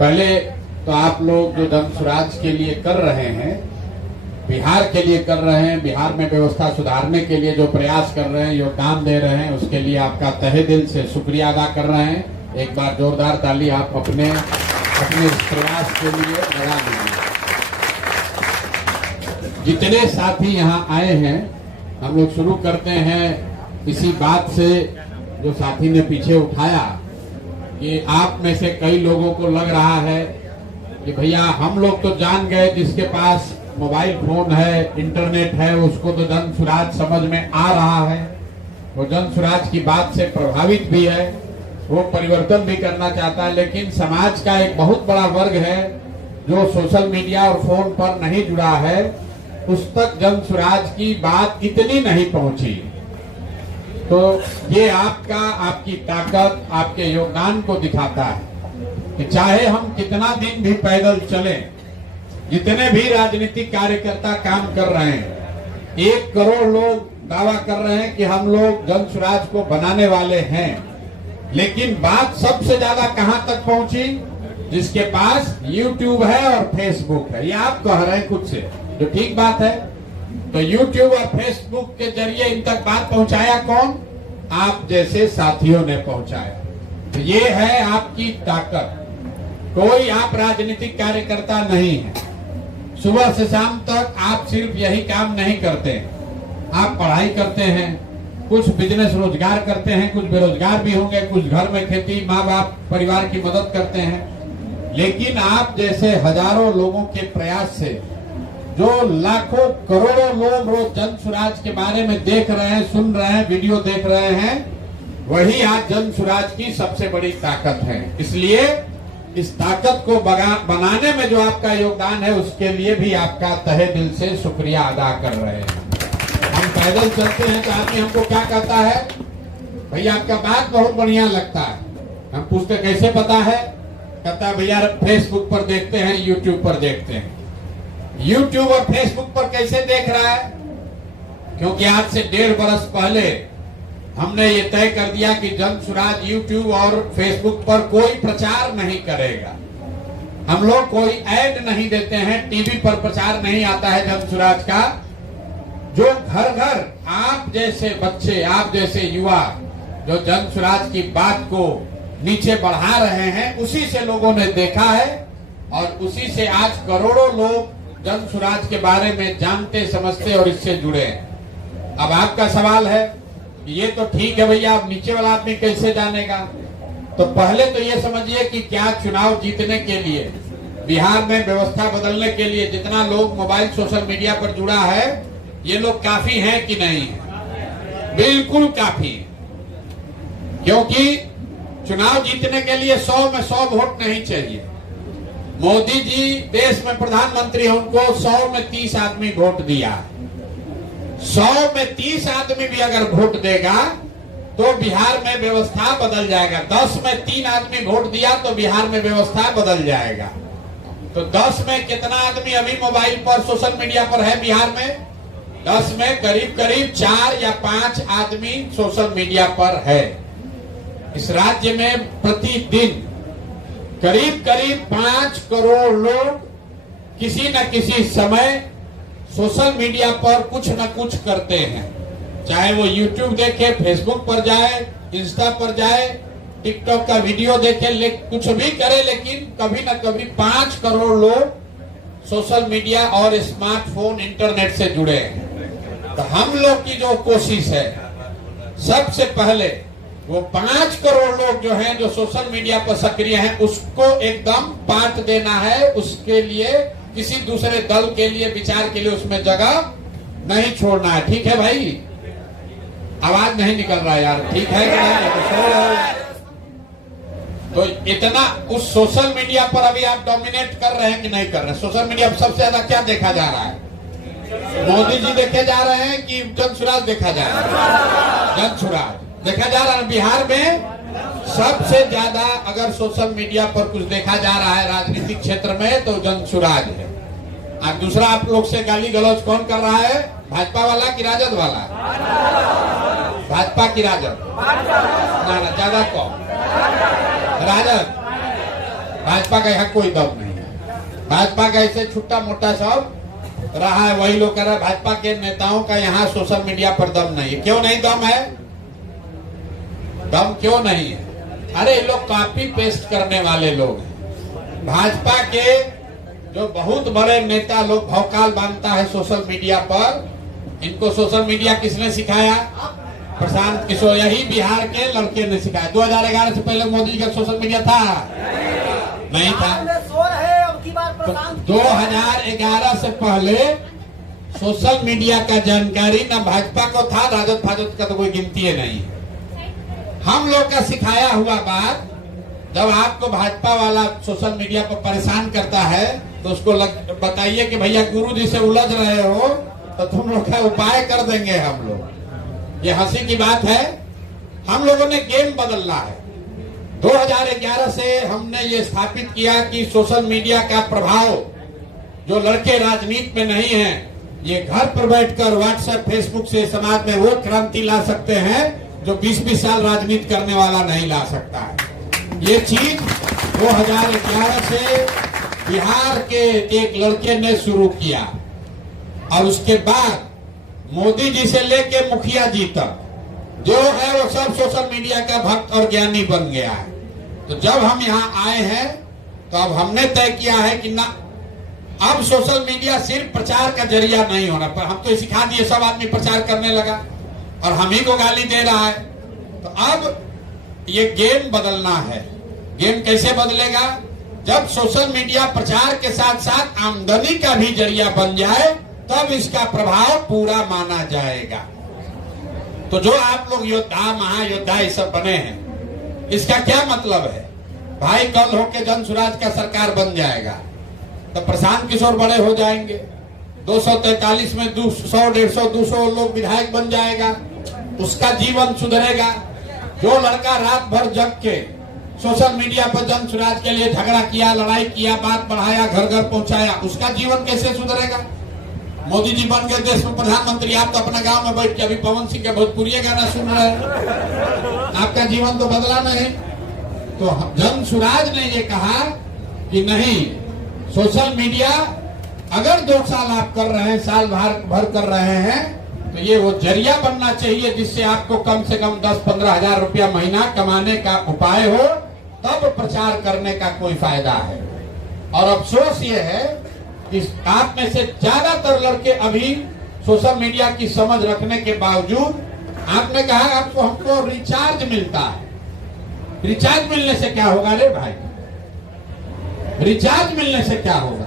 पहले तो आप लोग जो जन स्वराज के लिए कर रहे हैं, बिहार के लिए कर रहे हैं, बिहार में व्यवस्था सुधारने के लिए जो प्रयास कर रहे हैं, योगदान दे रहे हैं, उसके लिए आपका तहे दिल से शुक्रिया अदा कर रहे हैं। एक बार जोरदार ताली आप अपने प्रयास के लिए लगा दीजिए। जितने साथी यहाँ आए हैं, हम लोग शुरू करते हैं इसी बात से जो साथी ने पीछे उठाया कि आप में से कई लोगों को लग रहा है कि भैया हम लोग तो जान गए, जिसके पास मोबाइल फोन है, इंटरनेट है, उसको तो जन स्वराज समझ में आ रहा है, वो जन स्वराज की बात से प्रभावित भी है, वो परिवर्तन भी करना चाहता है। लेकिन समाज का एक बहुत बड़ा वर्ग है जो सोशल मीडिया और फोन पर नहीं जुड़ा है, उस तक जन स्वराज की बात इतनी नहीं पहुंची। तो ये आपकी ताकत, आपके योगदान को दिखाता है कि चाहे हम कितना दिन भी पैदल चलें, जितने भी राजनीतिक कार्यकर्ता काम कर रहे हैं, 1 करोड़ लोग दावा कर रहे हैं कि हम लोग जन स्वराज को बनाने वाले हैं, लेकिन बात सबसे ज्यादा कहां तक पहुंची? जिसके पास YouTube है और फेसबुक है। ये आप कह रहे हैं खुद से, जो ठीक बात है। तो YouTube और फेसबुक के जरिए इन तक बात पहुंचाया कौन? आप जैसे साथियों ने पहुंचाया। तो ये है आपकी ताकत। कोई आप राजनीतिक कार्यकर्ता नहीं है। सुबह से शाम तक आप सिर्फ यही काम नहीं करते, आप पढ़ाई करते हैं, कुछ बिजनेस रोजगार करते हैं, कुछ बेरोजगार भी होंगे, कुछ घर में खेती, माँ बाप परिवार की मदद करते हैं। लेकिन आप जैसे हजारों लोगों के प्रयास से जो लाखों करोड़ों लोग रोज जन स्वराज के बारे में देख रहे हैं, सुन रहे हैं, वीडियो देख रहे हैं, वही आज जन स्वराज की सबसे बड़ी ताकत है। इसलिए इस ताकत को बनाने में जो आपका योगदान है, उसके लिए भी आपका तहे दिल से शुक्रिया अदा कर रहे हैं। हम पैदल चलते हैं तो आदमी हमको क्या कहता है? भैया आपका बात बहुत बढ़िया लगता है। हम पूछते कैसे पता है? कहता है भैया फेसबुक पर देखते हैं, यूट्यूब पर देखते हैं। यूट्यूब और फेसबुक पर कैसे देख रहा है? क्योंकि आज से 1.5 बरस पहले हमने ये तय कर दिया कि जन स्वराज यूट्यूब और फेसबुक पर कोई प्रचार नहीं करेगा। हम लोग कोई ऐड नहीं देते हैं, टीवी पर प्रचार नहीं आता है जन स्वराज का। जो घर घर आप जैसे बच्चे, आप जैसे युवा जो जन स्वराज की बात को नीचे बढ़ा रहे हैं, उसी से लोगों ने देखा है और उसी से आज करोड़ों लोग जन स्वराज के बारे में जानते, समझते और इससे जुड़े हैं। अब आपका सवाल है, ये तो ठीक है भैया, अब नीचे वाला आदमी कैसे जानेगा? तो पहले तो ये समझिए कि क्या चुनाव जीतने के लिए, बिहार में व्यवस्था बदलने के लिए जितना लोग मोबाइल सोशल मीडिया पर जुड़ा है, ये लोग काफी हैं कि नहीं है? बिल्कुल काफी। क्योंकि चुनाव जीतने के लिए 100 में 100 वोट नहीं चाहिए। मोदी जी देश में प्रधानमंत्री हैं, उनको 100 में 30 आदमी वोट दिया। 100 में 30 आदमी भी अगर वोट देगा तो बिहार में व्यवस्था बदल जाएगा। 10 में 3 आदमी वोट दिया तो बिहार में व्यवस्था बदल जाएगा। तो 10 में कितना आदमी अभी मोबाइल पर सोशल मीडिया पर है बिहार में? 10 में करीब 4 या 5 आदमी सोशल मीडिया पर है। इस राज्य में प्रतिदिन करीब 5 करोड़ लोग किसी न किसी समय सोशल मीडिया पर कुछ न कुछ करते हैं। चाहे वो YouTube देखे, फेसबुक पर जाए, इंस्टा पर जाए, टिकटॉक का वीडियो देखे, कुछ भी करे, लेकिन कभी न कभी 5 करोड़ लोग सोशल मीडिया और स्मार्टफोन, इंटरनेट से जुड़े हैं। तो हम लोग की जो कोशिश है, सबसे पहले वो 5 करोड़ लोग जो हैं, जो सोशल मीडिया पर सक्रिय हैं, उसको एकदम पाठ देना है। उसके लिए किसी दूसरे दल के लिए, विचार के लिए उसमें जगह नहीं छोड़ना है। ठीक है भाई? आवाज नहीं निकल रहा यार, ठीक है कि नहीं? तो इतना उस सोशल मीडिया पर अभी आप डोमिनेट कर रहे हैं कि नहीं कर रहे? सोशल मीडिया पर सबसे ज्यादा क्या देखा जा रहा है? मोदी जी देखे जा रहे हैं कि जन स्वराज देखा जा रहा है? जन स्वराज देखा जा रहा है। बिहार में सबसे ज्यादा अगर सोशल मीडिया पर कुछ देखा जा रहा है राजनीतिक क्षेत्र में तो जन स्वराज है। और दूसरा आप लोग से गाली गलौज कौन कर रहा है? भाजपा वाला कि राजद वाला? भाजपा की राजद? ना ज्यादा कौन? राजद। भाजपा का यहाँ कोई दम नहीं है। भाजपा का ऐसे छुट्टा मोटा सब रहा है, वही लोग कर रहे हैं। भाजपा के नेताओं का यहाँ सोशल मीडिया पर दम नहीं है। क्यों नहीं दम है? दम क्यों नहीं है? अरे ये लोग कॉपी पेस्ट करने वाले लोग हैं। भाजपा के जो बहुत बड़े नेता लोग भौकाल बांधता है सोशल मीडिया पर, इनको सोशल मीडिया किसने सिखाया? प्रशांत किशोर, यही बिहार के लड़के ने सिखाया। 2011 से पहले मोदी का सोशल मीडिया था? नहीं था। तो 2011 से पहले सोशल मीडिया का जानकारी ना भाजपा को था, राजद भाजपा का तो कोई गिनती है नहीं। हम लोग का सिखाया हुआ बात, जब आपको भाजपा वाला सोशल मीडिया पर परेशान करता है तो उसको बताइए कि भैया गुरु जी से उलझ रहे हो तो तुम लोग का उपाय कर देंगे हम लोग। ये हंसी की बात है। हम लोगों ने गेम बदलना है। 2011 से हमने ये स्थापित किया कि सोशल मीडिया का प्रभाव, जो लड़के राजनीति में नहीं हैं, ये घर पर बैठकर व्हाट्सएप फेसबुक से समाज में वो क्रांति ला सकते हैं जो 20-20 साल राजनीति करने वाला नहीं ला सकता है। ये चीज 2011 से बिहार के एक लड़के ने शुरू किया और उसके बाद मोदी जी से लेके मुखिया जी तक जो है वो सब सोशल मीडिया का भक्त और ज्ञानी बन गया है। तो जब हम यहाँ आए हैं तो अब हमने तय किया है कि ना, अब सोशल मीडिया सिर्फ प्रचार का जरिया नहीं होना, पर हम तो सिखा दिए, सब आदमी प्रचार करने लगा और हम ही को गाली दे रहा है। तो अब ये गेम बदलना है। गेम कैसे बदलेगा? जब सोशल मीडिया प्रचार के साथ साथ आमदनी का भी जरिया बन जाए तब इसका प्रभाव पूरा माना जाएगा। तो जो आप लोग योद्धा, महायोद्धा ये सब बने हैं, इसका क्या मतलब है? भाई कल होके जन स्वराज का सरकार बन जाएगा तो प्रशांत किशोर बड़े हो जाएंगे, 243 में 100, 150, 200 लोग विधायक बन जाएगा, उसका जीवन सुधरेगा। जो लड़का रात भर जग के सोशल मीडिया पर जन स्वराज के लिए झगड़ा किया, लड़ाई किया, बात बढ़ाया, घर घर पहुंचाया, उसका जीवन कैसे सुधरेगा? मोदी जी बन गए देश में प्रधानमंत्री, आप तो अपने गांव में बैठ के अभी पवन सिंह के भोजपुरी गाना सुन रहे हैं, आपका जीवन तो बदला नहीं। तो जन स्वराज ने ये कहा कि नहीं, सोशल मीडिया अगर 2 साल आप कर रहे हैं, साल भर कर रहे हैं, तो ये वो जरिया बनना चाहिए जिससे आपको कम से कम 10-15 हजार रुपया महीना कमाने का उपाय हो, तब प्रचार करने का कोई फायदा है। और अफसोस ये है कि आप में से ज्यादातर लड़के अभी सोशल मीडिया की समझ रखने के बावजूद, आपने कहा आपको हमको रिचार्ज मिलता है। रिचार्ज मिलने से क्या होगा रे भाई? रिचार्ज मिलने से क्या होगा?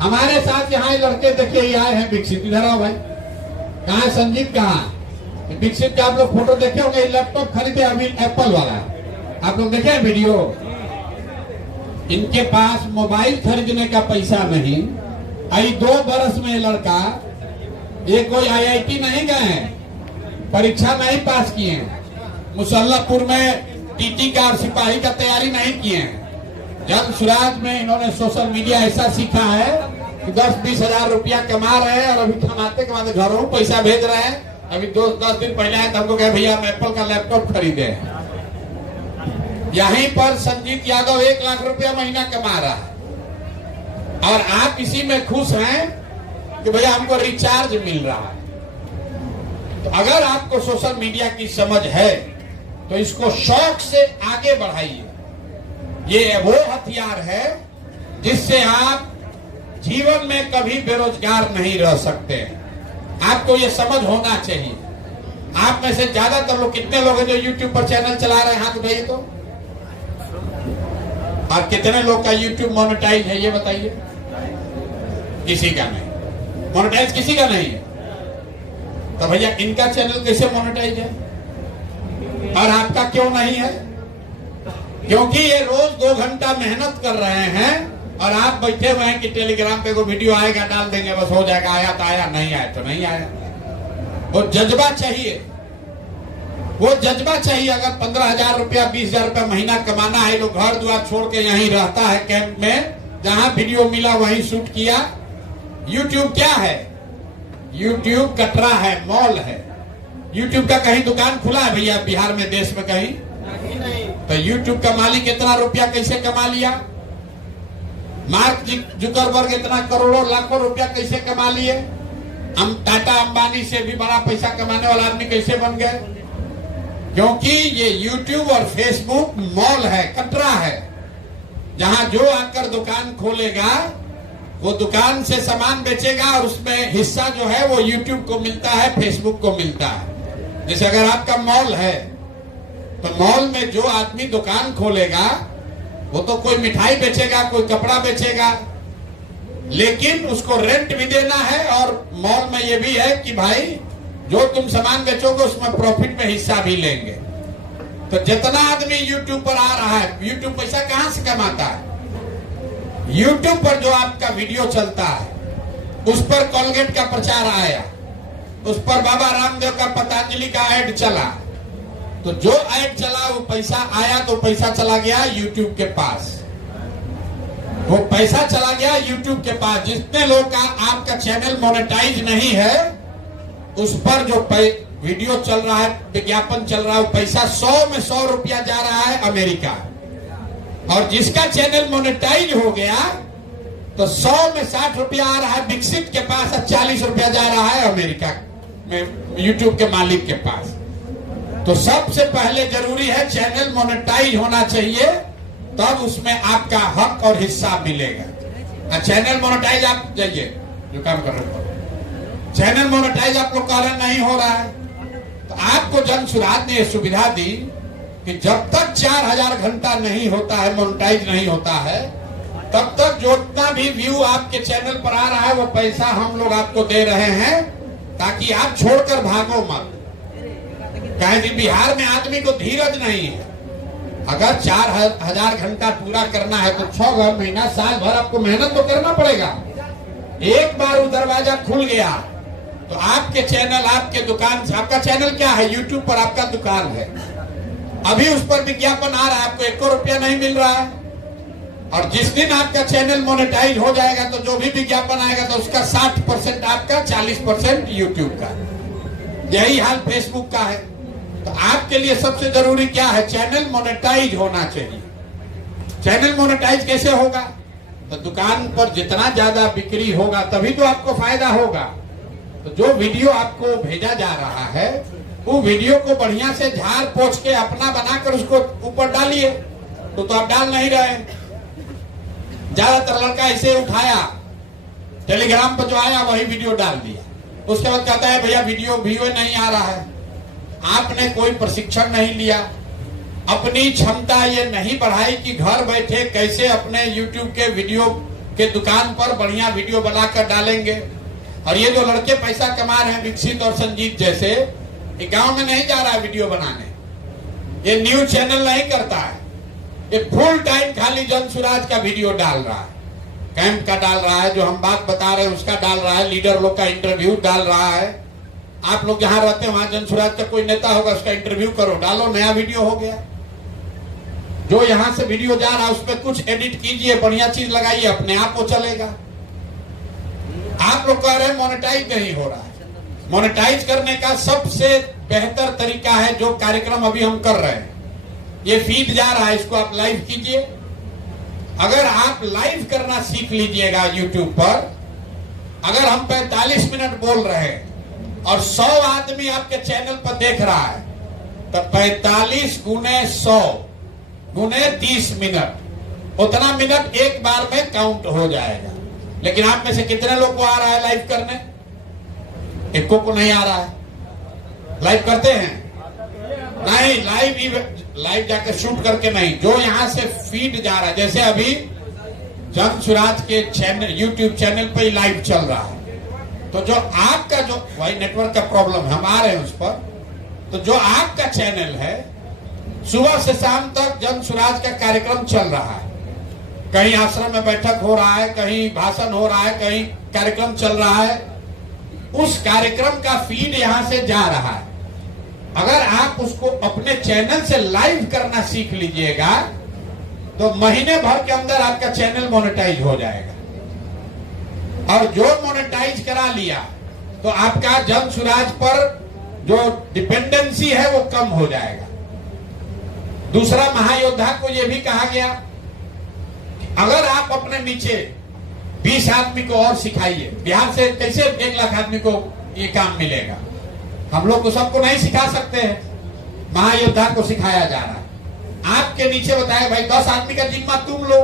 हमारे साथ यहाँ लड़के देखिए ये आए हैं, विकसित, इधर आओ भाई। कहाँ है संजीव? कहाँ विकसित का आप लोग फोटो देखे होंगे, लैपटॉप खरीदे अभी एप्पल वाला, आप लोग देखे वीडियो। इनके पास मोबाइल खरीदने का पैसा नहीं। आई 2 बरस में लड़का, ये कोई IIT नहीं गए हैं, परीक्षा नहीं पास किए हैं, मुसल्लापुर में TT का और सिपाही का तैयारी नहीं किए हैं। जन स्वराज में इन्होंने सोशल मीडिया ऐसा सीखा है कि 10-20 हजार रुपया कमा रहे हैं और अभी कमाते कमाते घरों में पैसा भेज रहे हैं। अभी 10 दिन पहले आए तो हमको कहे भैया हम एप्पल का लैपटॉप खरीदे। यहीं पर संजीत यादव 1 लाख रुपया महीना कमा रहा है और आप इसी में खुश हैं कि भैया हमको रिचार्ज मिल रहा है। तो अगर आपको सोशल मीडिया की समझ है तो इसको शौक से आगे बढ़ाइए। ये वो हथियार है जिससे आप जीवन में कभी बेरोजगार नहीं रह सकते। आपको ये समझ होना चाहिए। आप में से ज्यादातर लोग, कितने लोग हैं जो YouTube पर चैनल चला रहे हैं? हाथ उठाइए तो। और कितने लोग का YouTube मोनेटाइज है ये बताइए? किसी का नहीं। मोनेटाइज किसी का नहीं है। तो भैया इनका चैनल कैसे मोनेटाइज है और आपका क्यों नहीं है? क्योंकि ये रोज 2 घंटा मेहनत कर रहे हैं और आप बैठे हुए हैं कि टेलीग्राम पे कोई वीडियो आएगा डाल देंगे, बस हो जाएगा, आया तो आया, नहीं आया तो नहीं आया। वो जज्बा चाहिए, वो जज्बा चाहिए। अगर 15,000 रुपया 20,000 रुपया महीना कमाना है, लोग घर द्वार छोड़ के यहीं रहता है कैंप में, जहां वीडियो मिला वहीं शूट किया। YouTube क्या है? YouTube कटरा है, मॉल है। YouTube का कहीं दुकान खुला है भैया बिहार में, देश में कहीं? तो YouTube का मालिक इतना रुपया कैसे कमा लिया? मार्क जुकरबर्ग इतना करोड़ों लाखों रुपया कैसे कमा लिए? हम टाटा अंबानी से भी बड़ा पैसा कमाने वाला आदमी कैसे बन गए? क्योंकि ये यूट्यूब और फेसबुक मॉल है, कटरा है, जहां जो आकर दुकान खोलेगा वो दुकान से सामान बेचेगा और उसमें हिस्सा जो है वो यूट्यूब को मिलता है, फेसबुक को मिलता है। जैसे अगर आपका मॉल है तो मॉल में जो आदमी दुकान खोलेगा वो तो कोई मिठाई बेचेगा, कोई कपड़ा बेचेगा, लेकिन उसको रेंट भी देना है। और मॉल में ये भी है कि भाई जो तुम सामान बेचोगे उसमें प्रॉफिट में हिस्सा भी लेंगे। तो जितना आदमी यूट्यूब पर आ रहा है, यूट्यूब पैसा कहां से कमाता है? यूट्यूब पर जो आपका वीडियो चलता है उस पर कोलगेट का प्रचार आया, उस पर बाबा रामदेव का पतंजलि का ऐड चला, तो जो ऐड चला वो पैसा आया तो पैसा चला गया यूट्यूब के पास। वो पैसा चला गया यूट्यूब के पास। जितने लोग का आपका चैनल मोनेटाइज नहीं है उस पर जो वीडियो चल रहा है, विज्ञापन चल रहा है, वो पैसा 100 में 100 रुपया जा रहा है अमेरिका। और जिसका चैनल मोनेटाइज हो गया तो 100 में 60 रुपया आ रहा है विकसित के पास, और 40 रुपया जा रहा है अमेरिका में यूट्यूब के मालिक के पास। तो सबसे पहले जरूरी है चैनल मोनेटाइज होना चाहिए, तब उसमें आपका हक और हिस्सा मिलेगा। चैनल मोनेटाइज आप जाइए जो काम कर रहे हो, चैनल मोनेटाइज आप लोग कारण नहीं हो रहा है, तो आपको जन सुराज ने यह सुविधा दी कि जब तक 4000 घंटा नहीं होता है, मोनेटाइज नहीं होता है, तब तक जितना भी व्यू आपके चैनल पर आ रहा है वो पैसा हम लोग आपको दे रहे हैं, ताकि आप छोड़कर भागो मत। कहीं बिहार में आदमी को धीरज नहीं है। अगर 4000 घंटा पूरा करना है तो 6 महीना साल भर आपको मेहनत तो करना पड़ेगा। एक बार वो दरवाजा खुल गया तो आपके चैनल, आपके दुकान से, आपका चैनल क्या है? यूट्यूब पर आपका दुकान है, अभी उस पर विज्ञापन आ रहा है, आपको 1 रुपया नहीं मिल रहा है। और जिस दिन आपका चैनल मोनेटाइज हो जाएगा तो जो भी विज्ञापन आएगा तो उसका 60% आपका, 40% यूट्यूब का। यही हाल फेसबुक का है। तो आपके लिए सबसे जरूरी क्या है? चैनल मोनेटाइज होना चाहिए। चैनल मोनेटाइज कैसे होगा? तो दुकान पर जितना ज्यादा बिक्री होगा तभी तो आपको फायदा होगा। तो जो वीडियो आपको भेजा जा रहा है वो वीडियो को बढ़िया से झाड़ पोंछ के अपना बनाकर उसको ऊपर डालिए। तो आप डाल नहीं रहे। ज्यादातर लड़का ऐसे उठाया, टेलीग्राम पर जो आया वही वीडियो डाल दिया, उसके बाद कहता है भैया वीडियो नहीं आ रहा है। आपने कोई प्रशिक्षण नहीं लिया, अपनी क्षमता ये नहीं बढ़ाई कि घर बैठे कैसे अपने YouTube के वीडियो के दुकान पर बढ़िया वीडियो बनाकर डालेंगे। और ये जो लड़के पैसा कमा रहे हैं, विकसित और संजीत जैसे, ये गांव में नहीं जा रहा है वीडियो बनाने, ये न्यूज चैनल नहीं करता है, ये फुल टाइम खाली जन सुराज का वीडियो डाल रहा है, कैंप का डाल रहा है, जो हम बात बता रहे हैं उसका डाल रहा है, लीडर लोग का इंटरव्यू डाल रहा है। आप लोग जहां रहते हैं वहां जन सुराज का कोई नेता होगा, उसका इंटरव्यू करो, डालो, नया वीडियो हो गया। जो यहां से वीडियो जा रहा है उसमें कुछ एडिट कीजिए, बढ़िया चीज लगाइए, अपने आप वो चलेगा। आप लोग कह रहे हैं मोनेटाइज नहीं हो रहा है। मोनेटाइज करने का सबसे बेहतर तरीका है जो कार्यक्रम अभी हम कर रहे हैं, ये फीड जा रहा है, इसको आप लाइव कीजिए। अगर आप लाइव करना सीख लीजिएगा यूट्यूब पर, अगर हम 45 मिनट बोल रहे हैं और 100 आदमी आपके चैनल पर देख रहा है, तो 45 गुने 100 गुने 30 मिनट, उतना मिनट एक बार में काउंट हो जाएगा। लेकिन आप में से कितने लोग को आ रहा है लाइव करने? एक को नहीं आ रहा है। लाइव करते हैं? नहीं, लाइव जाकर शूट करके नहीं, जो यहां से फीड जा रहा है। जैसे अभी जन सुराज के चैनल, यूट्यूब चैनल पे लाइव चल रहा है, तो जो आपका जो वही नेटवर्क का प्रॉब्लम है, हम आ रहे हैं उस पर, तो जो आपका चैनल है सुबह से शाम तक जन सुराज का कार्यक्रम चल रहा है, कहीं आश्रम में बैठक हो रहा है, कहीं भाषण हो रहा है, कहीं कार्यक्रम चल रहा है, उस कार्यक्रम का फीड यहां से जा रहा है। अगर आप उसको अपने चैनल से लाइव करना सीख लीजिएगा तो महीने भर के अंदर आपका चैनल मोनेटाइज हो जाएगा। और जो मोनेटाइज करा लिया तो आपका जन सुराज पर जो डिपेंडेंसी है वो कम हो जाएगा। दूसरा, महायोद्धा को यह भी कहा गया अगर आप अपने नीचे 20 आदमी को और सिखाइए, बिहार से कैसे 1 लाख आदमी को ये काम मिलेगा? हम लोग तो सबको नहीं सिखा सकते हैं, महायोद्धा को सिखाया जा रहा है। आपके नीचे बताया भाई 10 आदमी का जिम्मा तुम लो,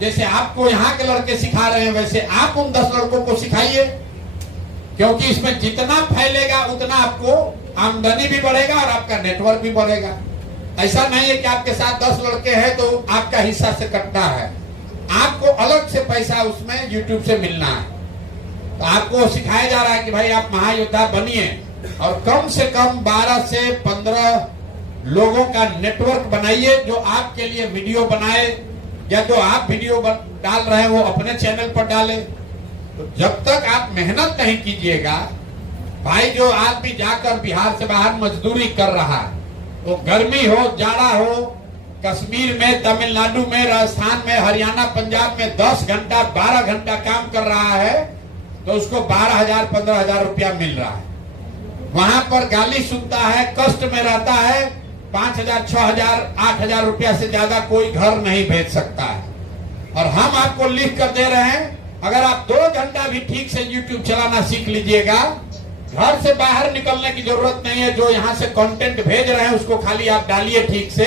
जैसे आपको यहाँ के लड़के सिखा रहे हैं वैसे आप उन 10 लड़कों को सिखाइए, क्योंकि इसमें जितना फैलेगा उतना आपको आमदनी भी बढ़ेगा और आपका नेटवर्क भी बढ़ेगा। ऐसा नहीं है कि आपके साथ 10 लड़के हैं तो आपका हिस्सा से कटना है, आपको अलग से पैसा उसमें YouTube से मिलना है। तो आपको सिखाया जा रहा है कि भाई आप महायोद्धा बनिए और कम से कम 12 से 15 लोगों का नेटवर्क बनाइए जो आपके लिए वीडियो बनाए, या जो आप वीडियो डाल रहे हैं वो अपने चैनल पर डाले। तो जब तक आप मेहनत नहीं कीजिएगा, भाई जो आदमी जाकर बिहार से बाहर मजदूरी कर रहा है, तो गर्मी हो जाड़ा हो, कश्मीर में, तमिलनाडु में, राजस्थान में, हरियाणा, पंजाब में 10 घंटा 12 घंटा काम कर रहा है तो उसको 12,000 15,000 रुपया मिल रहा है। वहां पर गाली सुनता है, कष्ट में रहता है, 5,000 6,000 8,000 रुपया से ज्यादा कोई घर नहीं भेज सकता है। और हम आपको लिख कर दे रहे हैं, अगर आप 2 घंटा भी ठीक से YouTube चलाना सीख लीजिएगा, घर से बाहर निकलने की जरूरत नहीं है। जो यहाँ से कंटेंट भेज रहे हैं उसको खाली आप डालिए ठीक से।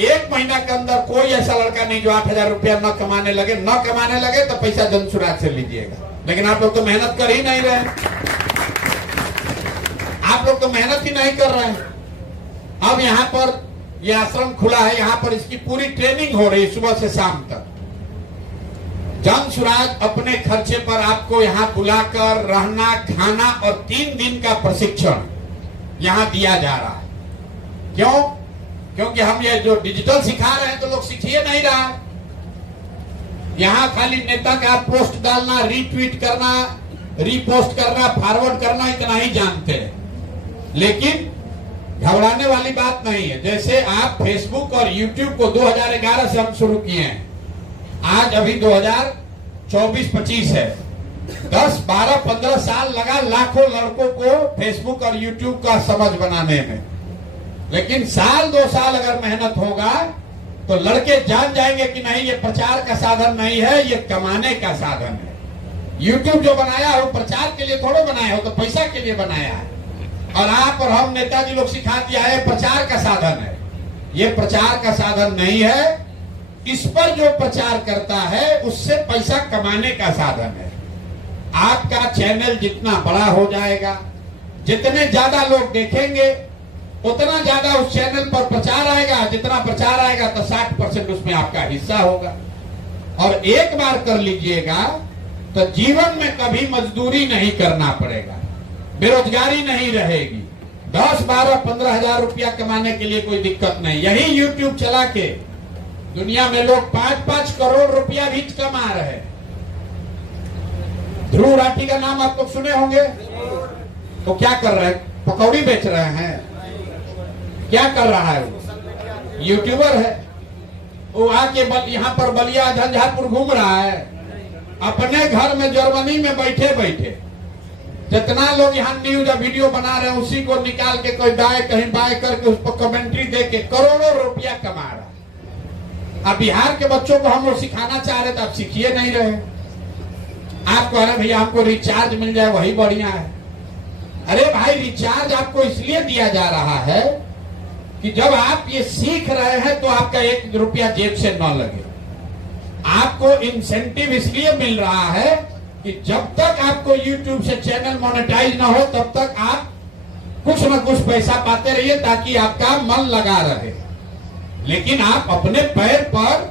1 महीना के अंदर कोई ऐसा लड़का नहीं जो 8,000 रुपया न कमाने लगे तो पैसा जनसुराग से लीजिएगा। लेकिन आप लोग तो मेहनत कर ही नहीं रहे, आप लोग तो मेहनत ही नहीं कर रहे हैं। अब यहाँ पर यह आश्रम खुला है, यहाँ पर इसकी पूरी ट्रेनिंग हो रही है सुबह से शाम तक। जनसुराज अपने खर्चे पर आपको यहाँ बुलाकर रहना, खाना और 3 दिन का प्रशिक्षण यहाँ दिया जा रहा है। क्यों? क्योंकि हम ये जो डिजिटल सिखा रहे हैं तो लोग सीखिए नहीं रहा। यहाँ खाली नेता का पोस्ट डालना, रीट्वीट करना, रीपोस्ट करना, फॉरवर्ड करना, इतना ही जानते हैं। लेकिन घबराने वाली बात नहीं है। जैसे आप फेसबुक और यूट्यूब को 2011 से हम शुरू किए हैं, आज अभी 2024-25 है, 10 12 15 साल लगा लाखों लड़कों को फेसबुक और यूट्यूब का समझ बनाने में। लेकिन साल 2 साल अगर मेहनत होगा तो लड़के जान जाएंगे कि नहीं, ये प्रचार का साधन नहीं है, ये कमाने का साधन है। यूट्यूब जो बनाया है वो प्रचार के लिए थोड़ा बनाया है, तो पैसा के लिए बनाया है। और आप और हम नेताजी लोग सिखा दिया है प्रचार का साधन है। ये प्रचार का साधन नहीं है, इस पर जो प्रचार करता है उससे पैसा कमाने का साधन है। आपका चैनल जितना बड़ा हो जाएगा, जितने ज्यादा लोग देखेंगे उतना ज्यादा उस चैनल पर प्रचार आएगा, जितना प्रचार आएगा तो 60% उसमें आपका हिस्सा होगा। और एक बार कर लीजिएगा तो जीवन में कभी मजदूरी नहीं करना पड़ेगा, बेरोजगारी नहीं रहेगी, 10 12 15,000 रुपया कमाने के लिए कोई दिक्कत नहीं। यही YouTube चला के दुनिया में लोग 5-5 करोड़ रुपया भी कमा रहे हैं। ध्रुव राठी का नाम आप लोग सुने होंगे। तो क्या कर रहे हैं? पकौड़ी बेच रहे हैं। क्या कर रहा है वो? यूट्यूबर है। वो आके यहाँ पर बलिया झंझारपुर घूम रहा है, अपने घर में जर्मनी में बैठे बैठे जितना लोग यहाँ न्यूज वीडियो बना रहे हैं उसी को निकाल के कोई दाएं कहीं बाएं करके उस पर कमेंट्री दे के करोड़ों रुपया कमा रहा है। अब बिहार के बच्चों को हम लोग सिखाना चाह रहे तो आप सीखिए नहीं रहे। आप कह रहे भैया हमको रिचार्ज मिल जाए वही बढ़िया है। अरे भाई रिचार्ज आपको इसलिए दिया जा रहा है कि जब आप ये सीख रहे हैं तो आपका 1 रुपया जेब से न लगे। आपको इंसेंटिव इसलिए मिल रहा है कि जब तक आपको YouTube से चैनल मोनेटाइज ना हो तब तक आप कुछ न कुछ पैसा पाते रहिए ताकि आपका मन लगा रहे। लेकिन आप अपने पैर पर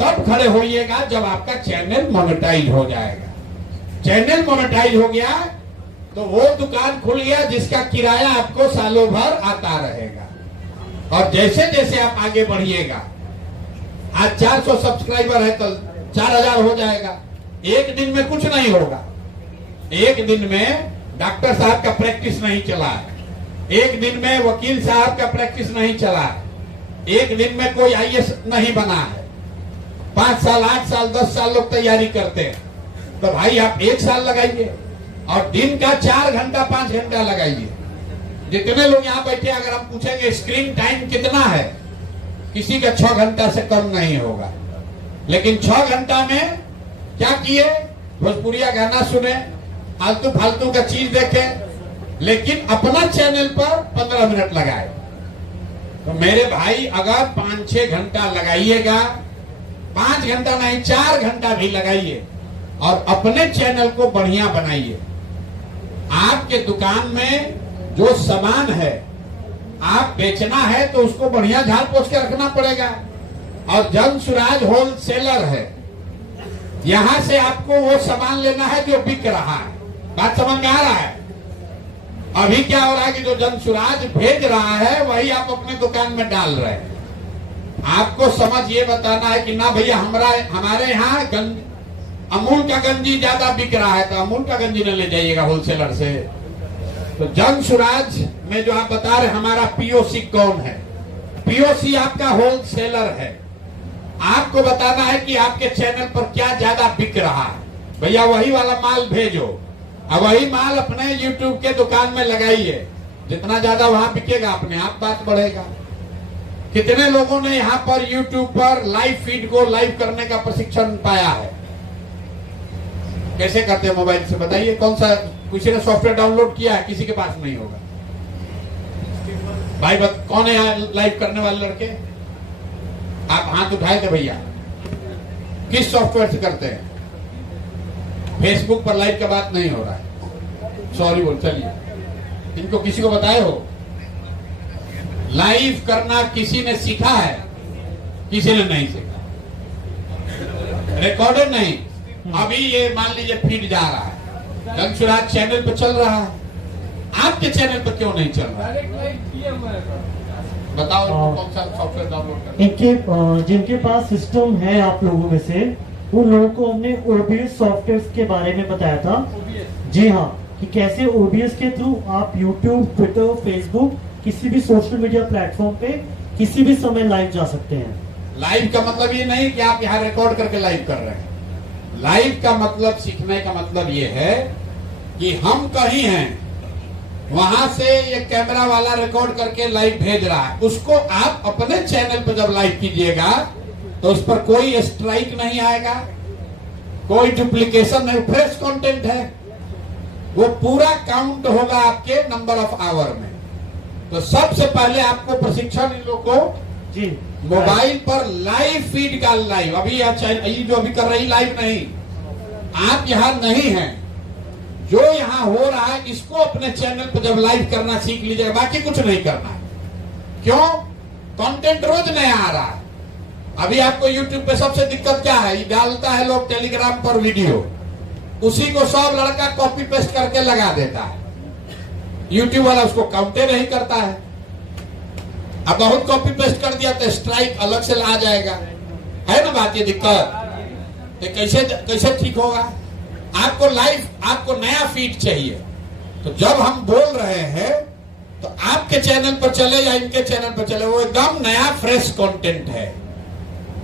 तब खड़े होइएगा जब आपका चैनल मोनेटाइज हो जाएगा। चैनल मोनेटाइज हो गया तो वो दुकान खुल गया जिसका किराया आपको सालों भर आता रहेगा। और जैसे जैसे आप आगे बढ़िएगा, आज 400 सब्सक्राइबर है, कल 4,000 हो जाएगा। एक दिन में कुछ नहीं होगा। एक दिन में डॉक्टर साहब का प्रैक्टिस नहीं चला है, एक दिन में वकील साहब का प्रैक्टिस नहीं चला है, एक दिन में कोई IAS नहीं बना है। 5 साल 8 साल 10 साल लोग तैयारी करते हैं। तो भाई आप 1 साल लगाइए और दिन का 4 घंटा 5 घंटा लगाइए। जितने लोग यहाँ बैठे अगर हम पूछेंगे स्क्रीन टाइम कितना है, किसी का 6 घंटा से कम नहीं होगा। लेकिन 6 घंटा में क्या किए? भोजपुरिया गाना सुने, फालतू फालतू का चीज देखे, लेकिन अपना चैनल पर 15 मिनट लगाए। तो मेरे भाई अगर 5-6 घंटा लगाइएगा, 5 घंटा नहीं 4 घंटा भी लगाइए और अपने चैनल को बढ़िया बनाइए। आपके दुकान में जो सामान है आप बेचना है तो उसको बढ़िया झाड़ पोछ के रखना पड़ेगा। और जन सुराज होलसेलर है, यहां से आपको वो सामान लेना है जो बिक रहा है। बात समझ में आ रहा है? अभी क्या हो रहा है कि जो जन सुराज भेज रहा है वही आप अपने दुकान में डाल रहे हैं। आपको समझ ये बताना है कि ना भैया हमारे यहाँ अमूल का गंजी ज्यादा बिक रहा है तो अमूल का गंजी न ले जाइएगा होलसेलर से। तो जन सुराज में जो आप बता रहे हमारा पीओसी कौन है? पीओसी आपका होलसेलर है। आपको बताना है कि आपके चैनल पर क्या ज्यादा बिक रहा है, भैया वही वाला माल भेजो और वही माल अपने यूट्यूब के दुकान में लगाइए। जितना ज्यादा वहां बिकेगा अपने आप बात बढ़ेगा। कितने लोगों ने यहाँ पर यूट्यूब पर लाइव फीड को लाइव करने का प्रशिक्षण पाया है? कैसे करते हैं मोबाइल से बताइए? कौन सा किसी ने सॉफ्टवेयर डाउनलोड किया है? किसी के पास नहीं होगा। भाई कौन है यहाँ लाइव करने वाले लड़के? आप हाथ उठाए थे भैया। किस सॉफ्टवेयर से करते हैं? फेसबुक पर लाइव का बात नहीं हो रहा है, सॉरी बोल। चलिए, इनको किसी को बताए हो? लाइव करना किसी ने सीखा है? किसी ने नहीं सीखा। रिकॉर्डेड नहीं। अभी ये मान लीजिए फीड जा रहा है, जन सुराज चैनल पर चल रहा है, आपके चैनल पर क्यों नहीं चल रहा है? बताओ कौन सा सॉफ्टवेयर डाउनलोड करना? इनके जिनके पास सिस्टम है आप लोगों में से, उन लोगों को हमने OBS सॉफ्टवेयर के बारे में बताया था। जी हाँ, कि कैसे OBS के थ्रू आप YouTube, ट्विटर, फेसबुक किसी भी सोशल मीडिया प्लेटफॉर्म पे किसी भी समय लाइव जा सकते हैं। लाइव का मतलब ये नहीं कि आप यहाँ रिकॉर्ड करके लाइव कर रहे हैं। लाइव का मतलब, सीखने का मतलब ये है कि हम कहीं हैं, वहां से ये कैमरा वाला रिकॉर्ड करके लाइव भेज रहा है, उसको आप अपने चैनल पर जब लाइव कीजिएगा तो उस पर कोई स्ट्राइक नहीं आएगा, कोई डुप्लीकेशन नहीं, फ्रेश कंटेंट है, वो पूरा काउंट होगा आपके नंबर ऑफ आवर में। तो सबसे पहले आपको प्रशिक्षण इन लोगों को जी मोबाइल पर लाइव फीड का लाइव, अभी ये जो अभी कर रही लाइव नहीं, आप यहाँ नहीं हैं, जो यहाँ हो रहा है इसको अपने चैनल पर जब लाइव करना सीख लीजिएगा, बाकी कुछ नहीं करना है। क्यों? कंटेंट रोज नया आ रहा है। अभी आपको YouTube पे सबसे दिक्कत क्या है? ये डालता है लोग टेलीग्राम पर वीडियो, उसी को सब लड़का कॉपी पेस्ट करके लगा देता है। YouTube वाला उसको काउंटे नहीं करता है। अब बहुत कॉपी पेस्ट कर दिया तो स्ट्राइक अलग से ला जाएगा, है ना बात? ये दिक्कत तो कैसे ठीक होगा? आपको लाइव, आपको नया फीड चाहिए। तो जब हम बोल रहे हैं तो आपके चैनल पर चले या इनके चैनल पर चले, वो एकदम नया फ्रेश कंटेंट है।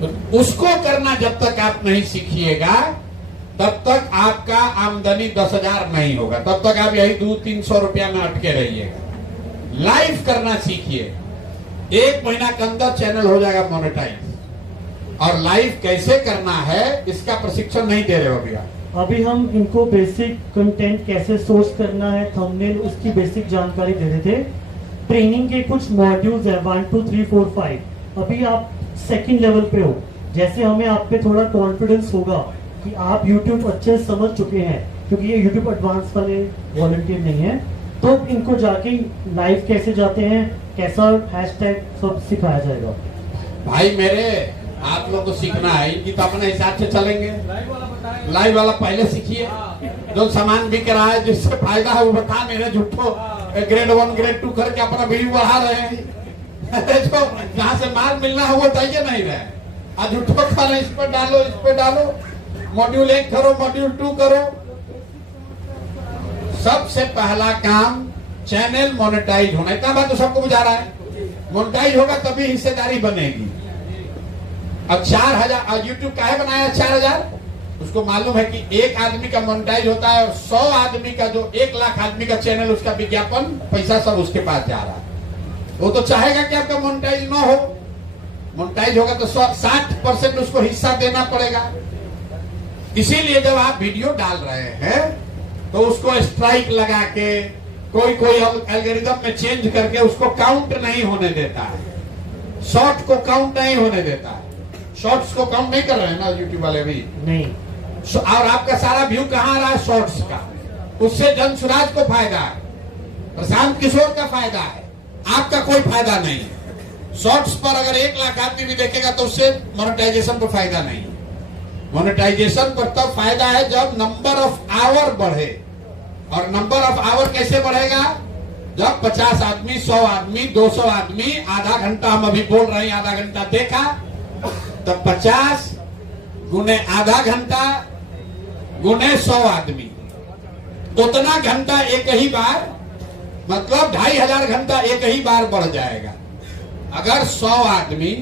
तो उसको करना जब तक आप नहीं सीखिएगा तब तक आपका आमदनी 10,000 नहीं होगा, तब तक आप यही 200-300 रुपया में अटके रहिएगा। लाइव करना सीखिए, 1 महीना के अंदर चैनल हो जाएगा मोनेटाइज। और लाइव कैसे करना है इसका प्रशिक्षण नहीं दे रहे हो अभी आप। अभी हम इनको बेसिक कंटेंट कैसे सोर्स करना है, थंबनेल, उसकी बेसिक जानकारी दे रहे थे। ट्रेनिंग के कुछ मॉड्यूल्स है 1 2 3 4 5। अभी आप सेकंड लेवल पे हो, जैसे हमें आप पे थोड़ा कॉन्फिडेंस होगा कि आप YouTube अच्छे से समझ चुके हैं, क्योंकि ये YouTube एडवांस वाले वॉलंटियर नहीं है, तो इनको जाके लाइव कैसे जाते हैं, कैसा हैशटैग सब सिखाया जाएगा। भाई मेरे, आप लोग को सीखना है, इनकी तो अपने हिसाब से चलेंगे। लाइव वाला पहले सीखिए, जो सामान बिक रहा है जिससे फायदा है वो बता। मेरे झूठो ग्रेड 1 ग्रेड 2 करके अपना वीडियो बढ़ा रहे हैं। जो जहाँ से माल मिलना है वो चाहिए नहीं रहे, आज झूठो खा रहे, इस पर डालो, इस पर डालो, मॉड्यूल 1 करो, मॉड्यूल 2 करो। सबसे पहला काम चैनल मोनेटाइज होना। इतना बात तो सबको बुझा रहा है। मोनेटाइज होगा तभी हिस्सेदारी बनेगी। अब 4,000 यूट्यूब का है बनाया 4,000, उसको मालूम है कि एक आदमी का मोनेटाइज होता है और 100 आदमी का, जो 1 लाख आदमी का चैनल, उसका विज्ञापन पैसा सब उसके पास जा रहा है। वो तो चाहेगा कि आपका मोनेटाइज ना हो। मोनेटाइज होगा तो 60% उसको हिस्सा देना पड़ेगा। इसीलिए जब आप वीडियो डाल रहे हैं तो उसको स्ट्राइक लगा के कोई एल्गोरिदम में चेंज करके उसको काउंट नहीं होने देता है, शॉर्ट को काउंट नहीं होने देता है। शॉर्ट्स को काउंट नहीं कर रहे हैं ना यूट्यूब वाले भी नहीं। और आपका सारा व्यू कहाँ आ रहा है? शॉर्ट्स का। उससे जनसुराज को फायदा है, प्रशांत किशोर का फायदा है, आपका कोई फायदा नहीं है। शॉर्ट्स पर अगर 1 लाख आदमी भी देखेगा तो उससे मोनेटाइजेशन पर फायदा नहीं है। मोनेटाइजेशन पर तब फायदा है जब नंबर ऑफ आवर बढ़े। और नंबर ऑफ आवर कैसे बढ़ेगा? जब 50 आदमी, 100 आदमी, 200 आदमी आधा घंटा, हम अभी बोल रहे हैं आधा घंटा देखा, तो 50 गुने आधा घंटा गुने 100 आदमी, उतना घंटा एक ही बार, मतलब 2500 घंटा एक ही बार बढ़ जाएगा। अगर 100 आदमी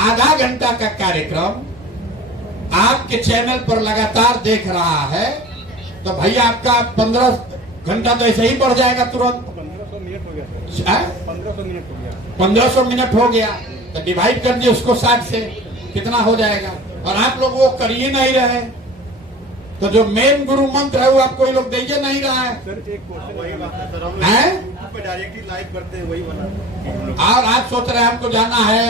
आधा घंटा का कार्यक्रम आपके चैनल पर लगातार देख रहा है तो भैया आपका 15 घंटा तो ऐसे ही बढ़ जाएगा तुरंत। 1500 मिनट हो गया तो डिवाइड कर दिए उसको 60 से, कितना हो जाएगा? और आप लोग वो करिए नहीं रहे तो जो मेन गुरु मंत्र है वो आपको ये लोग दे नहीं रहा है। डायरेक्टली लाइव करते हैं वही बना। और आप सोच रहे हैं हमको जाना है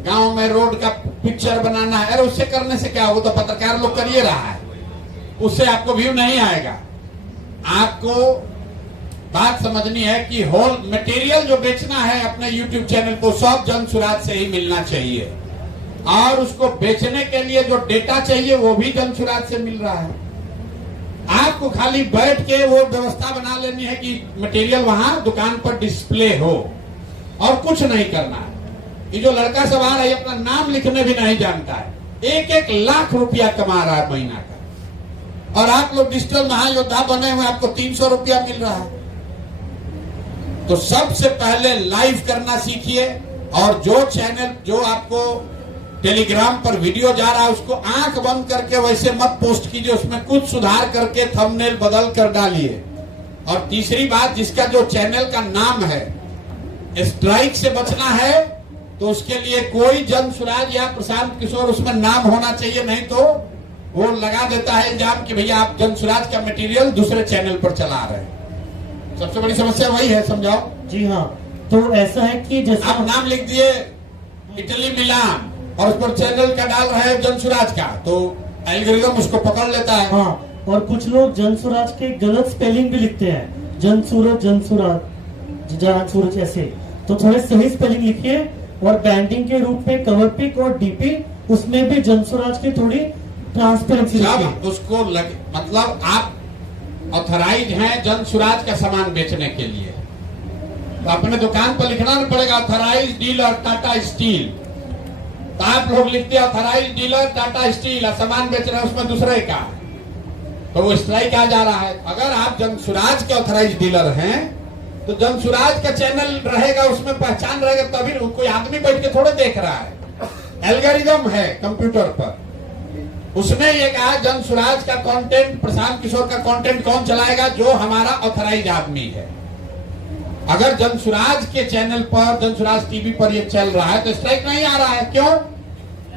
गांव में, रोड का पिक्चर बनाना है। अरे उससे करने से क्या, वो तो पत्रकार लोग करिए रहा है, उससे आपको व्यू नहीं आएगा। आपको बात समझनी है कि होल मटेरियल जो बेचना है अपने YouTube चैनल को सब जनसुराज से ही मिलना चाहिए, और उसको बेचने के लिए जो डेटा चाहिए वो भी जनसुराज से मिल रहा है। आपको खाली बैठ के वो व्यवस्था बना लेनी है कि मटेरियल वहां दुकान पर डिस्प्ले हो, और कुछ नहीं करना है। ये जो लड़का सब आ रहा है अपना नाम लिखने भी नहीं जानता है, 1-1 लाख रुपया कमा रहा है महीना का, और आप लोग डिजिटल महायोद्धा बने हुए, आपको 300 रुपया मिल रहा है। तो सबसे पहले लाइव करना सीखिए, और जो चैनल जो आपको टेलीग्राम पर वीडियो जा रहा है उसको आंख बंद करके वैसे मत पोस्ट कीजिए, उसमें कुछ सुधार करके थंबनेल बदल कर डालिए। और तीसरी बात, जिसका जो चैनल का नाम है स्ट्राइक से बचना है तो उसके लिए कोई जनसुराज या प्रशांत किशोर उसमें नाम होना चाहिए, नहीं तो वो लगा देता है इल्जाम कि भैया आप जनसुराज का मटेरियल दूसरे चैनल पर चला रहे हैं। सबसे बड़ी समस्या वही है, समझाओ। जी हाँ, तो ऐसा है कि जैसे आप नाम लिख दिए इटली मिलान और उस पर चैनल का डाल रहे हैं जनसुराज का, तो एल्गोरिदम उसको पकड़ लेता है। हाँ, और कुछ लोग जनसुराज के गलत स्पेलिंग भी लिखते हैं, जनसूरज, जनसुराज, जानसूरज ऐसे। तो थोड़े सही स्पेलिंग लिखिए, और बैंडिंग के रूप में कवर पिक और डीपी उसमें भी जनसुराज की थोड़ी ट्रांसपेरेंसी लिखिए। उसको मतलब आप ऑथराइज हैं जनसुराज का सामान बेचने के लिए, तो अपने दुकान पर लिखना नहीं पड़ेगा ऑथराइज डीलर टाटा स्टील। तो आप लोग लिखते हैं ऑथराइज डीलर टाटा स्टील, सामान बेच रहे हैं उसमें दूसरे का, तो वो स्ट्राइक आ जा रहा है। अगर आप जनसुराज के ऑथराइज डीलर हैं तो जनसुराज का चैनल रहेगा, उसमें पहचान रहेगा, तभी कोई आदमी बैठ के थोड़े देख रहा है। एल्गोरिदम है कंप्यूटर पर, उसने ये कहा जनसुराज का कंटेंट, प्रशांत किशोर का कंटेंट कौन चलाएगा? जो हमारा ऑथराइज आदमी है। अगर जनसुराज के चैनल पर, जनसुराज टीवी पर ये चल रहा है तो स्ट्राइक नहीं आ रहा है। क्यों?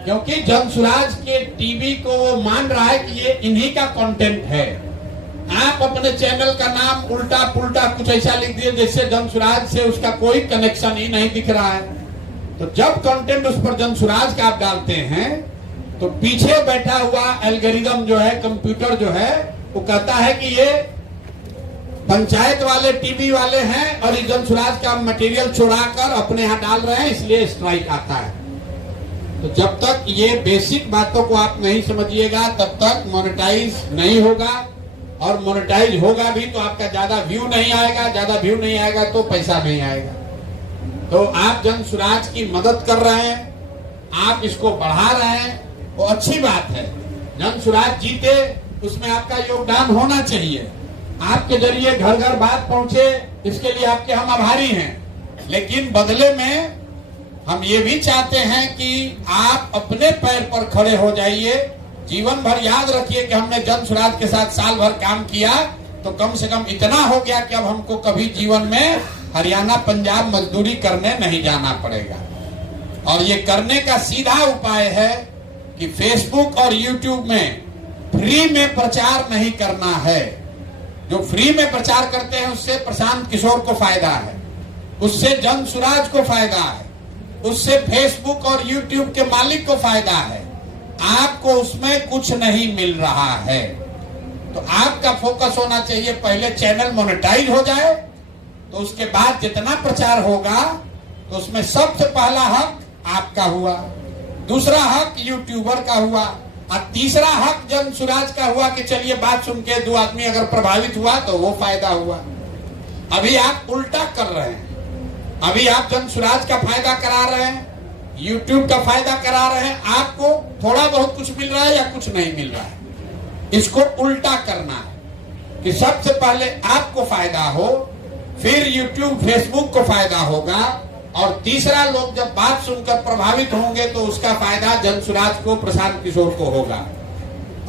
क्योंकि जनसुराज के टीवी को वो मान रहा है कि ये इन्हीं का कंटेंट है। आप अपने चैनल का नाम उल्टा पुल्टा कुछ ऐसा लिख दिए जैसे जनसुराज से उसका कोई कनेक्शन ही नहीं दिख रहा है। तो जब कंटेंट उस पर जनसुराज का आप डालते हैं तो पीछे बैठा हुआ एल्गोरिदम जो है, कंप्यूटर जो है, वो कहता है कि ये पंचायत वाले टीवी वाले हैं और ये जनसुराज का मटेरियल चुरा कर अपने यहाँ डाल रहे हैं, इसलिए स्ट्राइक आता है। तो जब तक ये बेसिक बातों को आप नहीं समझिएगा तब तक मोनेटाइज नहीं होगा, और मोनेटाइज होगा भी तो आपका ज्यादा व्यू नहीं आएगा, ज्यादा व्यू नहीं आएगा तो पैसा नहीं आएगा। तो आप जनसुराज की मदद कर रहे हैं, आप इसको बढ़ा रहे हैं, वो अच्छी बात है। जनसुराज जीते उसमें आपका योगदान होना चाहिए, आपके जरिए घर घर बात पहुंचे, इसके लिए आपके हम आभारी हैं। लेकिन बदले में हम ये भी चाहते हैं कि आप अपने पैर पर खड़े हो जाइए। जीवन भर याद रखिए कि हमने जनसुराज के साथ साल भर काम किया तो कम से कम इतना हो गया कि अब हमको कभी जीवन में हरियाणा पंजाब मजदूरी करने नहीं जाना पड़ेगा। और ये करने का सीधा उपाय है कि फेसबुक और यूट्यूब में फ्री में प्रचार नहीं करना है। जो फ्री में प्रचार करते हैं उससे प्रशांत किशोर को फायदा है, उससे जन सुराज को फायदा है, उससे फेसबुक और यूट्यूब के मालिक को फायदा है। आपको उसमें कुछ नहीं मिल रहा है। तो आपका फोकस होना चाहिए, पहले चैनल मोनेटाइज हो जाए, तो उसके बाद जितना प्रचार होगा तो उसमें सबसे पहला हक आपका हुआ, दूसरा हक यूट्यूबर का हुआ, और तीसरा हक जन सुराज का हुआ कि चलिए बात सुन के 2 आदमी अगर प्रभावित हुआ तो वो फायदा हुआ। अभी आप उल्टा कर रहे हैं। अभी आप जन सुराज का फायदा करा रहे हैं, यूट्यूब का फायदा करा रहे हैं। आपको थोड़ा बहुत कुछ मिल रहा है या कुछ नहीं मिल रहा है। इसको उल्टा करना है कि सबसे पहले आपको फायदा हो, फिर यूट्यूब फेसबुक को फायदा होगा, और तीसरा लोग जब बात सुनकर प्रभावित होंगे तो उसका फायदा जन सुराज को, प्रशांत किशोर को होगा।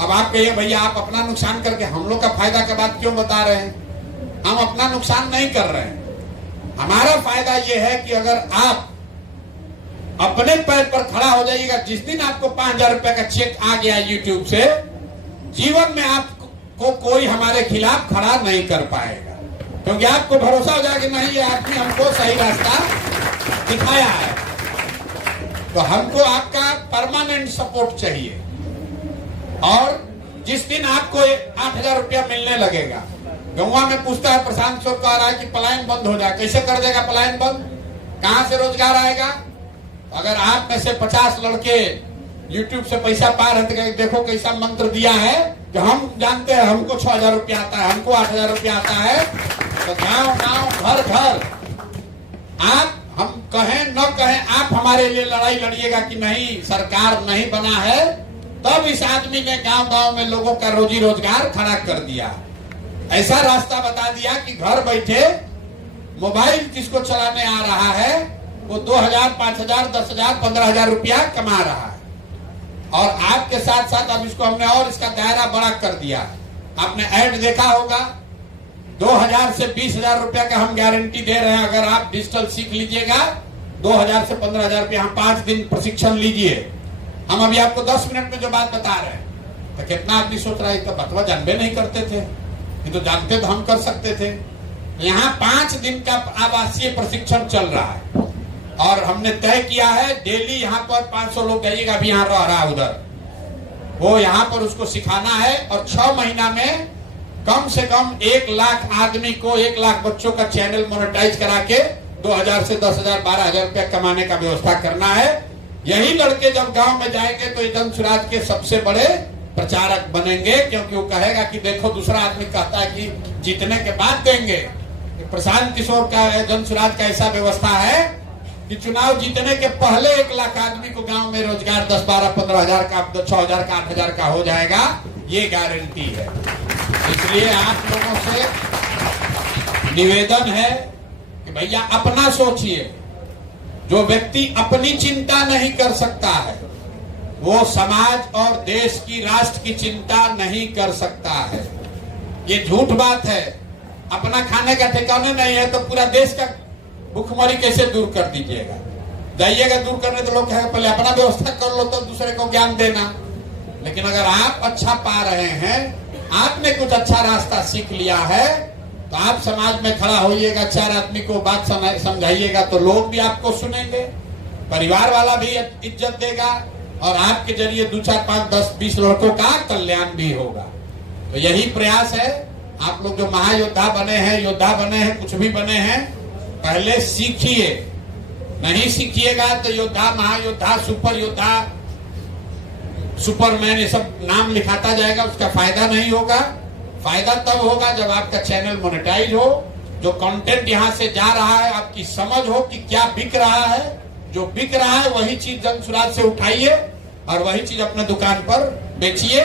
अब आप कहिए भैया आप अपना नुकसान करके हम लोग का फायदा का बात क्यों बता रहे हैं? हम अपना नुकसान नहीं कर रहे हैं। हमारा फायदा यह है कि अगर आप अपने पैर पर खड़ा हो जाइएगा, जिस दिन आपको 5,000 रुपए का चेक आ गया यूट्यूब से, जीवन में आपको कोई हमारे खिलाफ खड़ा नहीं कर पाएगा, क्योंकि आपको भरोसा हो जाएगा कि नहीं ये आदमी हमको सही रास्ता दिखाया है। तो हमको आपका परमानेंट सपोर्ट चाहिए। और जिस दिन आपको 8,000 रुपया मिलने लगेगा, गौवा में पूछता है प्रशांत किशोर कह रहा है कि पलायन बंद हो जाए। कैसे कर देगा पलायन बंद? कहां से रोजगार आएगा? अगर आप में से 50 लड़के यूट्यूब से पैसा पा रहे थे, देखो कैसा मंत्र दिया है कि हम जानते हैं हमको 6,000 रुपया आता है, हमको 8,000 रुपया आता है। तो गांव गांव घर घर आप, हम कहें न कहें, आप हमारे लिए लड़ाई लड़िएगा कि नहीं सरकार नहीं बना है, तब इस आदमी ने गांव गांव में लोगों का रोजी रोजगार खड़ा कर दिया। ऐसा रास्ता बता दिया कि घर बैठे मोबाइल जिसको चलाने आ रहा है वो 2,000, 5,000, 10,000, 15,000 रुपया कमा रहा है। और आपके साथ साथ अब इसको हमने और इसका दायरा बड़ा कर दिया। आपने ऐड देखा होगा, 2,000 से 20,000 रुपया का हम गारंटी दे रहे हैं। अगर आप डिजिटल सीख लीजिएगा 2,000 से 15,000 रुपया, हम 5 दिन प्रशिक्षण लीजिए। हम अभी आपको 10 मिनट में जो बात बता रहे हैं, तो कितना आदमी सोच रहा है तो बतवा जानबे नहीं करते थे, ये तो जानते तो हम कर सकते थे। यहाँ 5 दिन का आवासीय प्रशिक्षण चल रहा है और हमने तय किया है डेली यहाँ पर 500 लोग जाइएगा। अभी यहाँ रह रहा उधर, वो यहाँ पर उसको सिखाना है और 6 महीना में कम से कम 1 लाख आदमी को, 1 लाख बच्चों का चैनल मोनेटाइज करा के 2,000 से 10,000, 12,000 रुपया कमाने का व्यवस्था करना है। यही लड़के जब गांव में जाएंगे तो जन सुराज के सबसे बड़े प्रचारक बनेंगे, क्योंकि वो कहेगा कि देखो दूसरा आदमी कहता है कि जीतने के बाद देंगे। प्रशांत किशोर का, जन सुराज का ऐसा व्यवस्था है कि चुनाव जीतने के पहले 1 लाख आदमी को गांव में रोजगार 10, 12, 15,000 का, 6,000 का, 8,000 का हो जाएगा, ये गारंटी है। इसलिए आप लोगों से निवेदन है कि भैया अपना सोचिए। जो व्यक्ति अपनी चिंता नहीं कर सकता है वो समाज और देश की, राष्ट्र की चिंता नहीं कर सकता है। ये झूठ बात है। अपना खाने का ठिकाने नहीं है तो पूरा देश का भूखमरी कैसे दूर कर दीजिएगा? जाइएगा दूर करने तो लोग कहेंगे पहले अपना व्यवस्था कर लो तो दूसरे को ज्ञान देना। लेकिन अगर आप अच्छा पा रहे हैं, आपने कुछ अच्छा रास्ता सीख लिया है, तो आप समाज में खड़ा होइएगा, 4 आदमी को बात समझाइएगा तो लोग भी आपको सुनेंगे, परिवार वाला भी इज्जत देगा और आपके जरिए 2, 4, 5, 10, 20 लड़कों का कल्याण भी होगा। तो यही प्रयास है। आप लोग जो महायोद्धा बने हैं, योद्धा बने हैं, कुछ भी बने हैं, पहले सीखिए। नहीं सीखिएगा तो योद्धा, महायोद्धा, सुपर योद्धा, सुपरमैन, ये सब नाम लिखाता जाएगा, उसका फायदा नहीं होगा। फायदा तब होगा जब आपका चैनल मोनेटाइज हो, जो कंटेंट यहाँ से जा रहा है आपकी समझ हो कि क्या बिक रहा है। जो बिक रहा है वही चीज जन सुराज से उठाइए और वही चीज अपने दुकान पर बेचिए।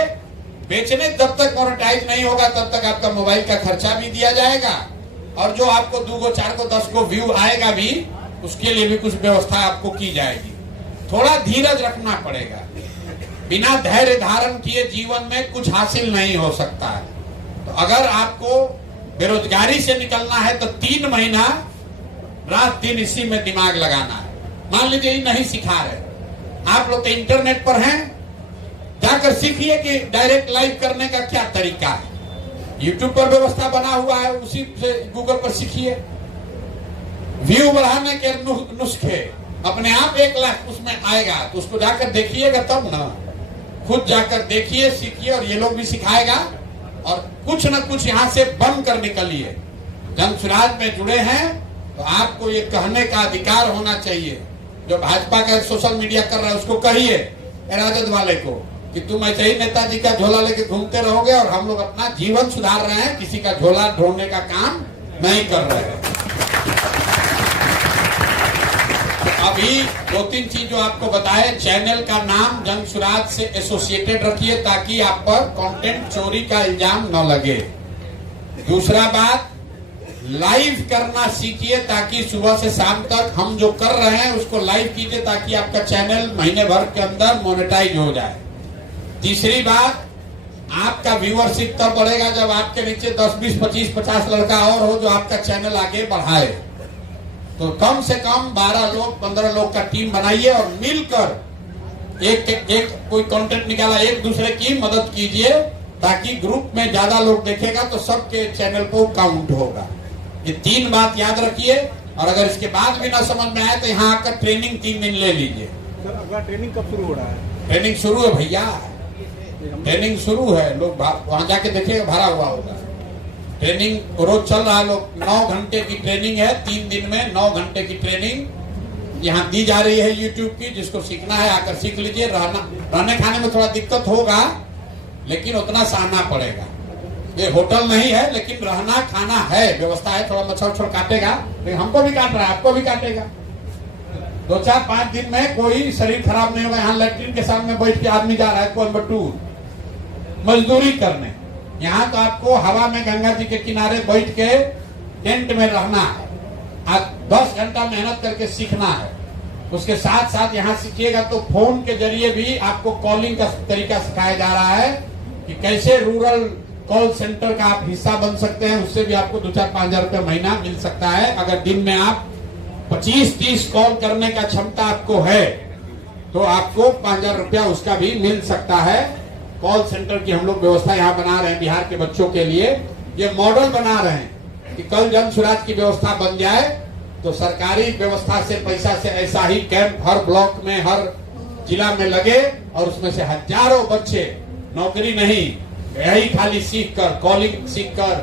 बेचने जब तक मोनेटाइज नहीं होगा तब तक आपका मोबाइल का खर्चा भी दिया जाएगा और जो आपको 2 को, 4 को, 10 को व्यू आएगा भी, उसके लिए भी कुछ व्यवस्था आपको की जाएगी। थोड़ा धीरज रखना पड़ेगा। बिना धैर्य धारण किए जीवन में कुछ हासिल नहीं हो सकता है। तो अगर आपको बेरोजगारी से निकलना है तो 3 महीना रात दिन इसी में दिमाग लगाना है। मान लीजिए ये नहीं सिखा रहे, आप लोग तो इंटरनेट पर हैं, जाकर सीखिए कि डायरेक्ट लाइव करने का क्या तरीका है। यूट्यूब पर व्यवस्था बना हुआ है, उसी से गूगल पर सीखिए। व्यू बढ़ाने के नुस्खे अपने आप 1 लाख उसमें आएगा, तो उसको जाकर देखिएगा तब ना, खुद जाकर देखिए, सीखिए, और ये लोग भी सिखाएगा। और कुछ न कुछ यहाँ से बन कर निकलिए। जन स्वराज में जुड़े हैं तो आपको ये कहने का अधिकार होना चाहिए। जो भाजपा का सोशल मीडिया कर रहा है उसको कहिए, राजद वाले को, कि तुम ऐसे ही नेताजी का झोला लेके घूमते रहोगे और हम लोग अपना जीवन सुधार रहे हैं, किसी का झोला ढोने का काम नहीं कर रहे हैं। अभी 2-3 चीज जो आपको बताए, चैनल का नाम जन स्वराज से एसोसिएटेड रखिए ताकि आप पर कंटेंट चोरी का इल्जाम न लगे। दूसरा बात, लाइव करना सीखिए ताकि सुबह से शाम तक हम जो कर रहे हैं उसको लाइव कीजिए ताकि आपका चैनल महीने भर के अंदर मोनेटाइज हो जाए। तीसरी बात, आपका व्यूअरशिप तब बढ़ेगा जब आपके नीचे 10, 20, 25, 50 लड़का और हो जो आपका चैनल आगे बढ़ाए। तो कम से कम 12 लोग 15 लोग का टीम बनाइए और मिलकर एक कोई कंटेंट निकाला, एक दूसरे की मदद कीजिए ताकि ग्रुप में ज्यादा लोग देखेगा तो सबके चैनल को काउंट होगा। ये 3 बात याद रखिए। और अगर इसके बाद भी ना समझ में आए तो यहाँ आकर ट्रेनिंग 3 दिन ले लीजिए। सर अगला ट्रेनिंग कब शुरू हो रहा है? ट्रेनिंग शुरू है भैया, ट्रेनिंग शुरू है। लोग वहां जाके देखिए, भरा हुआ होगा। ट्रेनिंग रोज चल रहा है। लोग 9 घंटे की ट्रेनिंग है, 3 दिन में 9 घंटे की ट्रेनिंग यहाँ दी जा रही है यूट्यूब की। जिसको सीखना है आकर सीख लीजिए। रहने खाने में थोड़ा दिक्कत होगा लेकिन उतना सहना पड़ेगा। ये होटल नहीं है लेकिन रहना खाना है, व्यवस्था है। थोड़ा मच्छर काटेगा लेकिन हमको भी काट रहा है, आपको भी काटेगा। 2-4-5 दिन में कोई शरीर खराब नहीं होगा। यहाँ लैट्रिन के सामने बैठ के आदमी जा रहा है कोयम्बटूर मजदूरी करने। यहाँ तो आपको हवा में गंगा जी के किनारे बैठ के टेंट में रहना है। आज 10 घंटा मेहनत करके सीखना है। उसके साथ साथ यहाँ सीखिएगा तो फोन के जरिए भी आपको कॉलिंग का तरीका सिखाया जा रहा है कि कैसे रूरल कॉल सेंटर का आप हिस्सा बन सकते हैं। उससे भी आपको 2-4-5 हजार रुपये महीना मिल सकता है। अगर दिन में आप 25-30 कॉल करने का क्षमता आपको है तो आपको 5,000 रुपया उसका भी मिल सकता है। कॉल सेंटर की हम लोग व्यवस्था यहाँ बना रहे हैं बिहार के बच्चों के लिए। ये मॉडल बना रहे हैं कि कल जन स्वराज की व्यवस्था बन जाए तो सरकारी व्यवस्था से पैसा से ऐसा ही कैंप हर ब्लॉक में, हर जिला में लगे और उसमें से हजारों बच्चे नौकरी नहीं, यही खाली सीखकर, कॉलिंग सीखकर,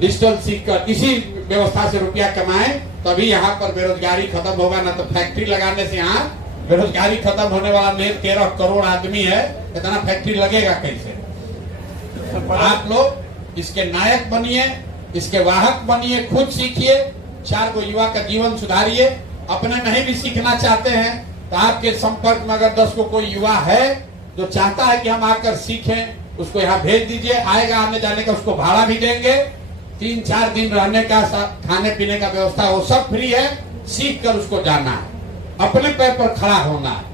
डिजिटल सीखकर, इसी व्यवस्था से रुपया कमाए। तभी यहाँ पर बेरोजगारी खत्म होगा। ना तो फैक्ट्री लगाने से यहाँ बेरोजगारी खत्म होने वाला नहीं। 13 करोड़ आदमी है, इतना फैक्ट्री लगेगा कैसे? आप लोग इसके नायक बनिए, इसके वाहक बनिए, खुद सीखिए, 4 को युवा का जीवन सुधारिए। अपने नहीं भी सीखना चाहते हैं तो आपके संपर्क में अगर 10 को कोई युवा है जो चाहता है कि हम आकर सीखें, उसको यहाँ भेज दीजिए। आएगा, आने जाने का उसको भाड़ा भी देंगे। 3-4 दिन रहने का, खाने पीने का व्यवस्था वो सब फ्री है। सीख कर उसको जाना है, अपने पैर पर खड़ा होना है,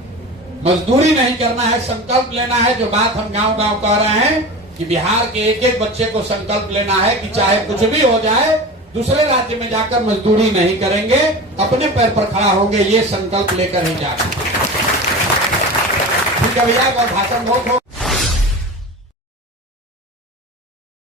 मजदूरी नहीं करना है, संकल्प लेना है। जो बात हम गांव-गांव कह रहे हैं कि बिहार के एक-एक बच्चे को संकल्प लेना है कि चाहे कुछ भी हो जाए दूसरे राज्य में जाकर मजदूरी नहीं करेंगे, अपने पैर पर खड़ा होंगे। ये संकल्प लेकर ही जाना। ठीक है भैया, बहुत भाषण बहुत हो